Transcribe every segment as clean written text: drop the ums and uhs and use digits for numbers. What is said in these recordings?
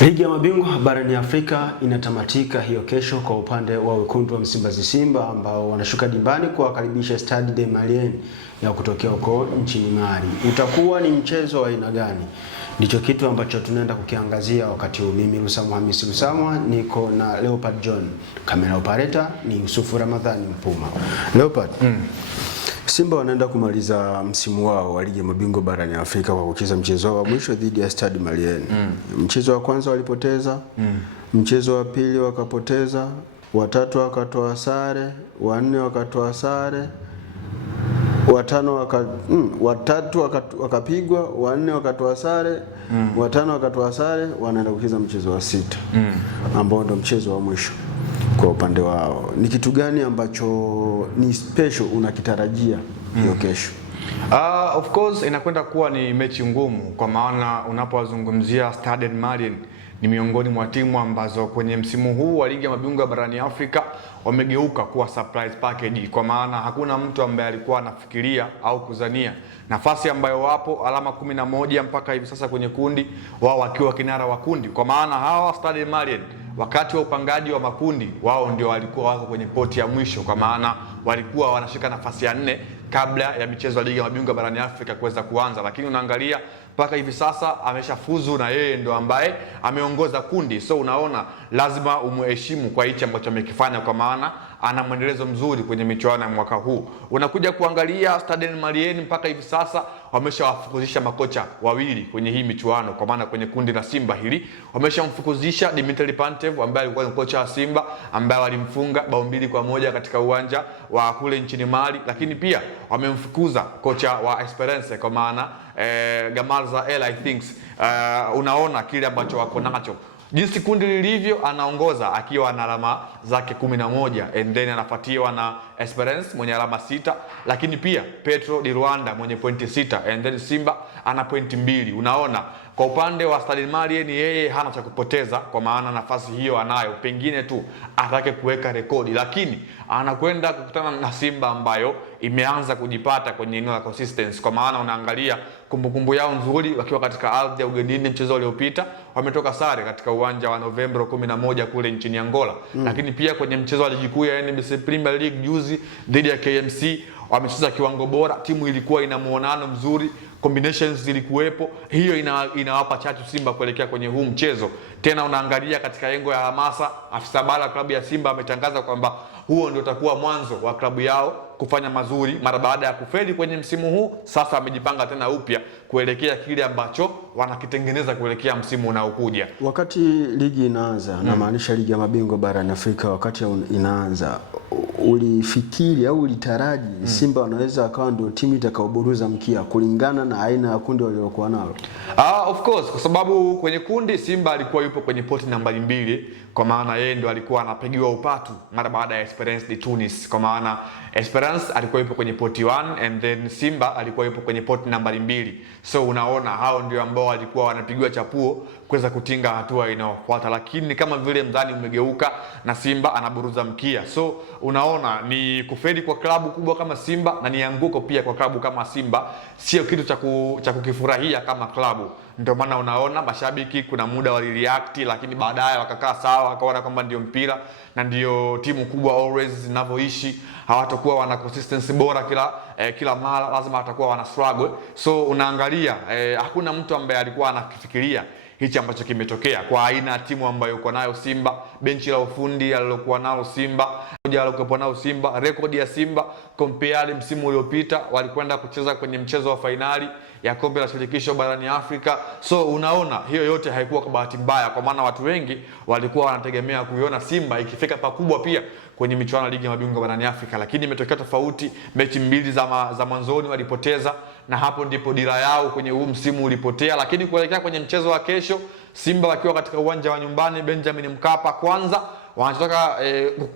Ligi ya mabingwa barani Afrika inatamatika hiyo kesho kwa upande wa wekundu wa Msimbazi Simba ambao wanashuka dimbani kuwakaribisha Stade de Malien ya kutokea huko nchini Mali. Utakuwa ni mchezo wa aina gani? Ndicho kitu ambacho tunaenda kukiangazia wakati huu. Mimi Lusamwa Hamisi Lusamwa niko na Leopard John. Kamera operator ni Yusufu Ramadhani Mpuma. Leopard. Simba wanaenda kumaliza msimu wao wa ligi ya mabingwa barani Afrika kwa kucheza mchezo wa mwisho dhidi ya Stade Malien. Mchezo wa kwanza walipoteza, mchezo wa pili wakapoteza, watatu wakatoa sare, wanne wakatoa sare, watatu wakapigwa, wanne wakatoa sare, watano wakatoa sare, wanaenda kucheza mchezo wa sita ambao ndio mchezo wa mwisho. Kwa upande wao ni kitu gani ambacho ni special unakitarajia hiyo kesho? Of course inakwenda kuwa ni mechi ngumu, kwa maana unapozungumzia Stade Malien ni miongoni mwa timu ambazo kwenye msimu huu wa ligi ya mabingwa barani Afrika wamegeuka kuwa surprise package, kwa maana hakuna mtu ambaye alikuwa anafikiria au kuzania nafasi ambayo wapo alama 11 mpaka hivi sasa kwenye kundi, wao wakiwa kinara wa kundi, kwa maana hawa Stade Malien wakati wa upangaji wa makundi wao ndio walikuwa wako kwenye poti ya mwisho, kwa maana walikuwa wanashika nafasi ya 4 kabla ya michezo ya ligi ya mabingwa barani Afrika kuweza kuanza. Lakini unaangalia mpaka hivi sasa ameshafuzu na yeye ndo ambaye ameongoza kundi, so unaona lazima umheshimu kwa hicho ambacho amekifanya, kwa maana ana mwendelezo mzuri kwenye michuano ya mwaka huu. Unakuja kuangalia Stade Malien mpaka hivi sasa wameshawafukuzisha makocha wawili kwenye hii michuano, kwa maana kwenye kundi la Simba hili wameshamfukuzisha Dimitri Pantev ambaye alikuwa ni kocha wa Simba, ambaye walimfunga bao 2-1 katika uwanja wa kule nchini Mali. Lakini pia wamemfukuza kocha wa Esperance, kwa maana Gamal Zael I think. Unaona kile ambacho wako nacho, jinsi kundi lilivyo, anaongoza akiwa na alama zake 11, and then anafuatiwa na Esperance mwenye alama 6, lakini pia Petro di Rwanda mwenye pointi 6, and then Simba ana pointi 2. Unaona kwa upande wa Stade Malien yeye hana cha kupoteza, kwa maana nafasi hiyo anayo, pengine tu atake kuweka rekodi, lakini anakwenda kukutana na Simba ambayo imeanza kujipata kwenye eneo la consistency, kwa maana unaangalia kumbukumbu yao nzuri wakiwa katika ardhi ya ugenini. Mchezo uliopita wametoka sare katika uwanja wa November 11 kule nchini Angola. Lakini pia kwenye mchezo wa ligi kuu ya NBC Premier League juzi dhidi ya KMC wamecheza kiwango bora, timu ilikuwa ina muonano mzuri, combinations zilikuwepo, hiyo inawapa chachu Simba kuelekea kwenye huu mchezo. Tena unaangalia katika yengo ya hamasa, afisa bala klabu ya Simba ametangaza kwamba huo ndio utakuwa mwanzo wa klabu yao kufanya mazuri mara baada ya kufeli kwenye msimu huu. Sasa amejipanga tena upya kuelekea kile ambacho wanakitengeneza kuelekea msimu unaokuja. Wakati ligi inaanza, na maanisha ligi ya mabingwa barani Afrika, wakati inaanza, ulifikiri au ulitaraji Simba wanaweza akawa ndio timu itakayoburuza mkia kulingana na aina ya kundi waliokuwa nalo? Of course, kwa sababu kwenye kundi Simba alikuwa yupo kwenye poti nambari 2, kwa maana yeye ndio alikuwa anapigiwa upatu mara baada ya Esperance de Tunis, kwa maana Esperance alikuwa yupo kwenye poti 1 and then Simba alikuwa yupo kwenye poti nambari 2. So unaona hao ndio ambao walikuwa wanapigiwa chapuo kuweza kutinga hatua inayofuata, lakini kama vile mzani umegeuka na Simba anaburuza mkia. So unaona ni kufeli kwa klabu kubwa kama Simba na ni anguko pia kwa klabu kama Simba, sio kitu cha kukifurahia kama klabu. Ndio maana unaona mashabiki kuna muda walireact, lakini baadaye wakakaa sawa, wakaona kwamba ndio mpira na ndio timu kubwa always zinavyoishi, hawatakuwa wana consistency bora kila mara, lazima watakuwa wana struggle. So unaangalia hakuna mtu ambaye alikuwa anafikiria hichi ambacho kimetokea kwa aina ya timu ambayo uko nayo Simba, benchi la ufundi alilokuwa nalo Simba, hoja alilokuwa nao Simba, rekodi ya Simba compare msimu uliopita walikwenda kucheza kwenye mchezo wa finali ya kombe la shirikisho barani Afrika. So unaona hiyo yote haikuwa kwa bahati mbaya, kwa maana watu wengi walikuwa wanategemea kuiona Simba ikifika pakubwa pia kwenye michuano ya ligi ya mabingwa barani Afrika, lakini imetokea tofauti. Mechi 2 za mwanzoni walipoteza, na hapo ndipo dira yao kwenye huu msimu ulipotea. Lakini kuelekea kwenye mchezo wa kesho, Simba wakiwa katika uwanja wa nyumbani Benjamin Mkapa, kwanza wanataka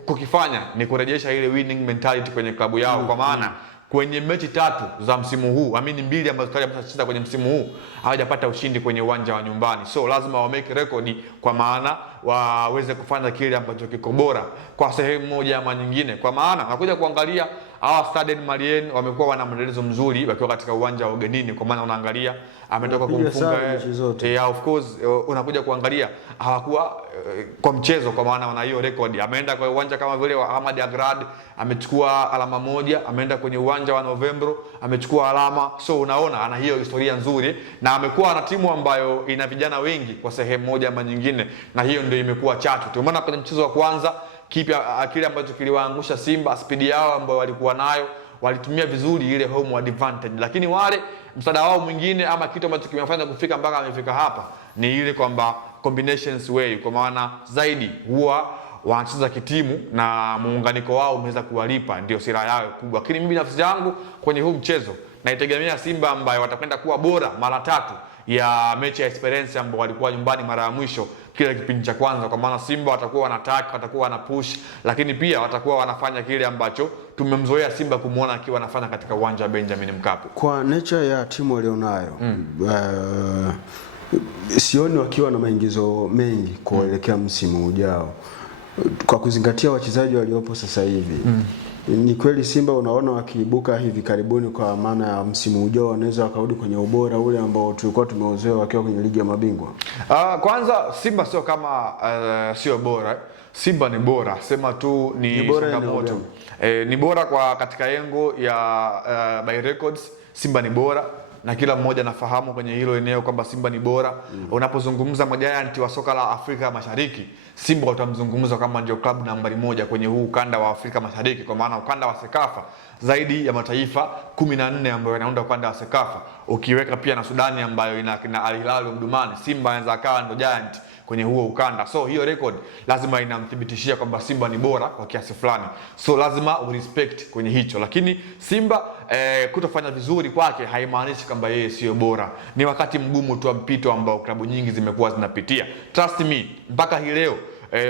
kukifanya ni kurejesha ile winning mentality kwenye klabu yao, kwa maana kwenye mechi 3 za msimu huu, 2 ambazo tayari wameshacheza kwenye msimu huu, hawajapata ushindi kwenye uwanja wa nyumbani. So lazima wa make record, kwa maana waweze kufanya kile ambacho kiko bora kwa sehemu moja ama nyingine, kwa maana nakuja kuangalia hawa Stade Malien wamekuwa wana mwendelezo mzuri wakiwa katika uwanja wa ugenini, kwa maana unaangalia ametoka kumfunga of course unakuja kuangalia hawakuwa kwa mchezo, kwa maana wana hiyo record. Ameenda kwa uwanja kama vile wa Ahmad Agrad amechukua alama moja, ameenda kwenye uwanja wa Novembro amechukua alama, so unaona ana hiyo historia nzuri, na amekuwa na timu ambayo ina vijana wengi kwa sehemu moja ama nyingine, na hiyo ndio imekuwa chatu. Kwa maana kwenye mchezo wa kwanza kile ambacho kiliwaangusha Simba, speed yao ambayo walikuwa nayo, walitumia vizuri ile home advantage, lakini wale msaada wao mwingine ama kitu ambacho kimefanya kufika mpaka amefika hapa ni ile kwamba combinations way, kwa maana zaidi huwa wanacheza kitimu na muunganiko wao umeweza kuwalipa, ndio silaha yao kubwa. Lakini mimi nafsi yangu kwenye huu mchezo naitegemea Simba ambayo watakwenda kuwa bora mara 3 ya mechi ya Esperance ambao walikuwa nyumbani mara ya mwisho kile kipindi cha kwanza, kwa maana Simba watakuwa wanataka, watakuwa wana push, lakini pia watakuwa wanafanya kile ambacho tumemzoea Simba kumuona akiwa anafanya katika uwanja wa Benjamin Mkapa. Kwa nature ya timu walionayo sioni wakiwa na maingizo mengi kuelekea msimu ujao, kwa kuzingatia wachezaji waliopo sasa hivi. Ni kweli Simba unaona wakiibuka hivi karibuni, kwa maana ya msimu ujao wanaweza wakarudi kwenye ubora ule ambao tulikuwa tumeuzoea wakiwa kwenye ligi ya mabingwa? Kwanza Simba sio kama sio bora. Simba ni bora, sema tu ni changamoto. Ni bora kwa katika yengo ya by records, Simba ni bora na kila mmoja anafahamu kwenye hilo eneo kwamba Simba ni bora. Unapozungumza majianti wa soka la Afrika Mashariki, Simba utamzungumza kama ndio klabu nambari 1 kwenye huu ukanda wa Afrika Mashariki, kwa maana ukanda wa Sekafa zaidi ya mataifa 14 ambayo yanaunda ukanda wa Sekafa, ukiweka pia na Sudani ambayo ina Al Hilal Omdurman, Simba anaweza akawa ndio giant kwenye huo ukanda. So hiyo record lazima inamthibitishia kwamba Simba ni bora kwa kiasi fulani, so lazima urespect kwenye hicho. Lakini Simba kutofanya vizuri kwake haimaanishi kwamba yeye sio bora. Ni wakati mgumu tu wa mpito ambao klabu nyingi zimekuwa zinapitia. Trust me, mpaka hii leo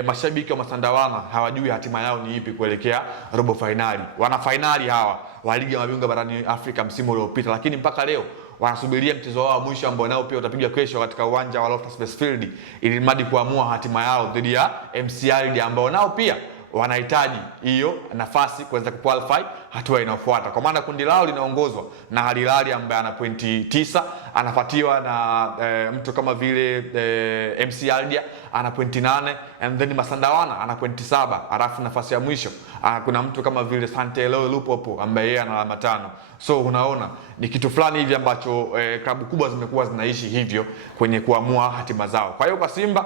mashabiki wa Masandawana hawajui hatima yao ni ipi kuelekea robo finali. Wana finali hawa wa ligi ya mabingwa barani Afrika msimu uliopita, lakini mpaka leo wanasubiria mchezo wao mwisho ambao nao pia utapigwa kesho katika uwanja wa Loftus Field, ili mradi kuamua hatima yao dhidi ya MC Alger ambao nao pia wanahitaji hiyo nafasi kuweza kuqualify hatua inayofuata, kwa maana kundi lao linaongozwa na Al Hilal ambaye ana pointi 9, anafuatiwa na mtu kama vile MC Alger ana pointi 8, and then Masandawana ana pointi 7, alafu nafasi ya mwisho kuna mtu kama vile Santelo Lupopo ambaye yeye ana alama 5. So unaona ni kitu fulani hivi ambacho klabu kubwa zimekuwa zinaishi hivyo kwenye kuamua hatima zao. Kwa hiyo kwa Simba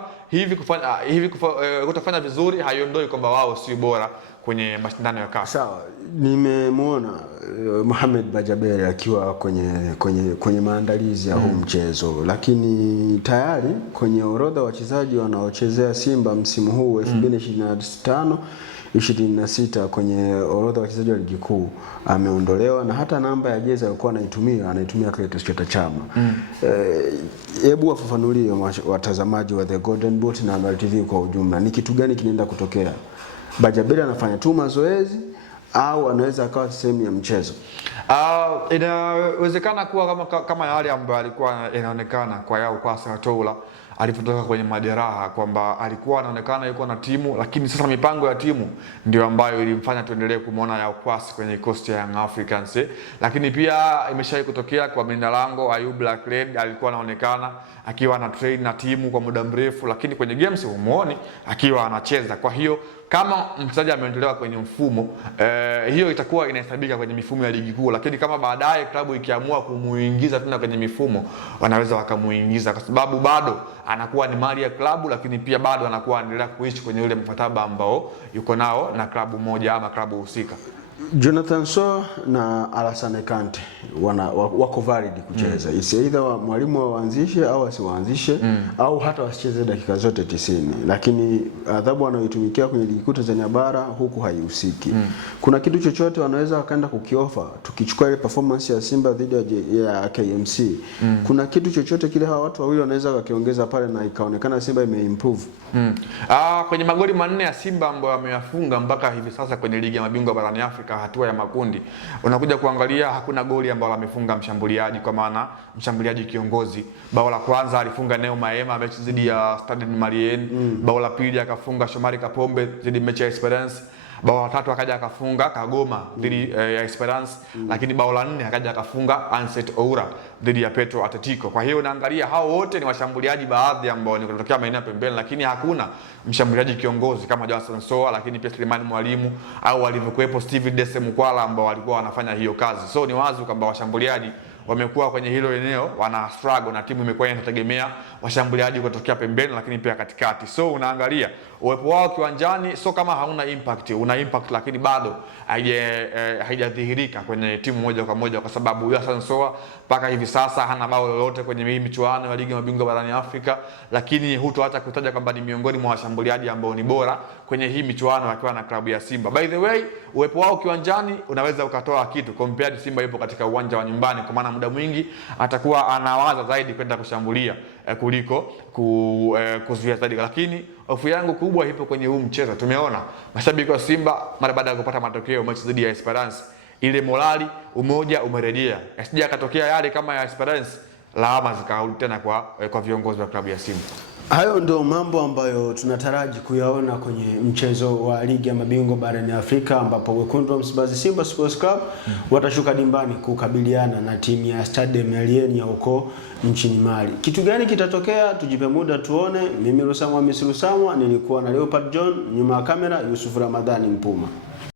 kutofanya vizuri haiondoi kwamba wao si bora kwenye mashindano ya CAF. Sawa, nimemwona Mohamed Bajaberi akiwa kwenye maandalizi ya huu mchezo, lakini tayari kwenye orodha wachezaji wanaochezea Simba msimu huu 2025-26 kwenye orodha wachezaji wa ligi kuu ameondolewa, na hata namba ya jezi alikuwa anaitumia Clatous Chota Chama. Hebu wafafanulie watazamaji wa The Golden Boot na Ambali TV kwa ujumla, ni kitu gani kinaenda kutokea? Bajaberi anafanya tu mazoezi au anaweza akawa sehemu ya mchezo? Inawezekana kuwa kama yale ambayo alikuwa inaonekana kwa yao kwa Satola alipotoka kwenye majeraha, kwamba alikuwa anaonekana yuko na timu, lakini sasa mipango ya timu ndio ambayo ilimfanya tuendelee kumuona Yao Kwasi kwenye coast ya Young Africans. Lakini pia imeshawahi kutokea kwa mlinda lango Ayub Blackred, alikuwa anaonekana akiwa na train na timu kwa muda mrefu, lakini kwenye games humuoni akiwa anacheza. Kwa hiyo kama mchezaji ameondolewa kwenye mfumo, hiyo itakuwa inahesabika kwenye mifumo ya ligi kuu, lakini kama baadaye klabu ikiamua kumuingiza tena kwenye mifumo, wanaweza wakamuingiza, kwa sababu bado anakuwa ni mali ya klabu, lakini pia bado anakuwa anaendelea kuishi kwenye ule mkataba ambao yuko nao na klabu moja ama klabu husika. Jonathan Sow na Alassane Kante wako valid kucheza. It's either mwalimu waanzishe au asiwaanzishe au hata wasicheze dakika zote 90, lakini adhabu wanayoitumikia kwenye ligi kuu Tanzania bara huku haihusiki. Kuna kitu chochote wanaweza wakaenda kukiofa? Tukichukua ile performance ya Simba dhidi ya KMC, kuna kitu chochote kile hawa watu wawili wanaweza wakiongeza pale na ikaonekana Simba imeimprove? Kwenye magoli 4 ya Simba ambayo ameyafunga mpaka hivi sasa kwenye ligi ya mabingwa barani Afrika hatua ya makundi, unakuja kuangalia hakuna goli ambalo amefunga mshambuliaji, kwa maana mshambuliaji kiongozi. Bao la kwanza alifunga Neo Maema mechi dhidi ya Stade Malien, bao la pili akafunga Shomari Kapombe dhidi mechi ya Esperance, bao la 3 akaja akafunga Kagoma dhidi ya Esperance, lakini bao la 4 akaja akafunga Anset Oura dhidi ya Petro Atletico. Kwa hiyo unaangalia hao wote ni washambuliaji baadhi ambao ni kutokea maeneo pembeni, lakini hakuna mshambuliaji kiongozi kama Johnson Soa, lakini pia Suleiman Mwalimu au walivyokuepo Steve Dese Mukwala ambao walikuwa wanafanya hiyo kazi. So ni wazi kwamba washambuliaji wamekuwa kwenye hilo eneo wana struggle, na timu imekuwa inategemea washambuliaji kutokea pembeni lakini pia katikati. So unaangalia uwepo wao kiwanjani, so kama hauna impact, una impact lakini bado haijadhihirika kwenye timu moja kwa moja, kwa sababu Hassan Soa mpaka hivi sasa hana bao lolote kwenye hii michuano ya ligi ya mabingwa barani Afrika, lakini hutoacha kutaja kwamba ni miongoni mwa washambuliaji ambao ni bora kwenye hii michuano akiwa na klabu ya Simba. By the way, uwepo wao kiwanjani unaweza ukatoa kitu compared Simba yupo katika uwanja wa nyumbani, kwa maana muda mwingi atakuwa anawaza zaidi kwenda kushambulia kuliko kuzuia zaidi. Lakini hofu yangu kubwa ipo kwenye huu mchezo. Tumeona mashabiki wa Simba mara baada ya kupata matokeo mechi dhidi ya Esperance, ile morali, umoja umerejea. Asije akatokea yale kama ya Esperance, lawama zikarudi tena kwa viongozi wa klabu ya Simba. Hayo ndio mambo ambayo tunataraji kuyaona kwenye mchezo wa ligi ya mabingwa barani Afrika, ambapo wekundu wa Msimbazi Simba Sports Club watashuka dimbani kukabiliana na timu ya Stade Malien ya huko nchini Mali. Kitu gani kitatokea? Tujipe muda tuone. Mimi Rusamwa Hamisi Rusamwa, nilikuwa na Leopard John, nyuma ya kamera Yusuf Ramadhani Mpuma.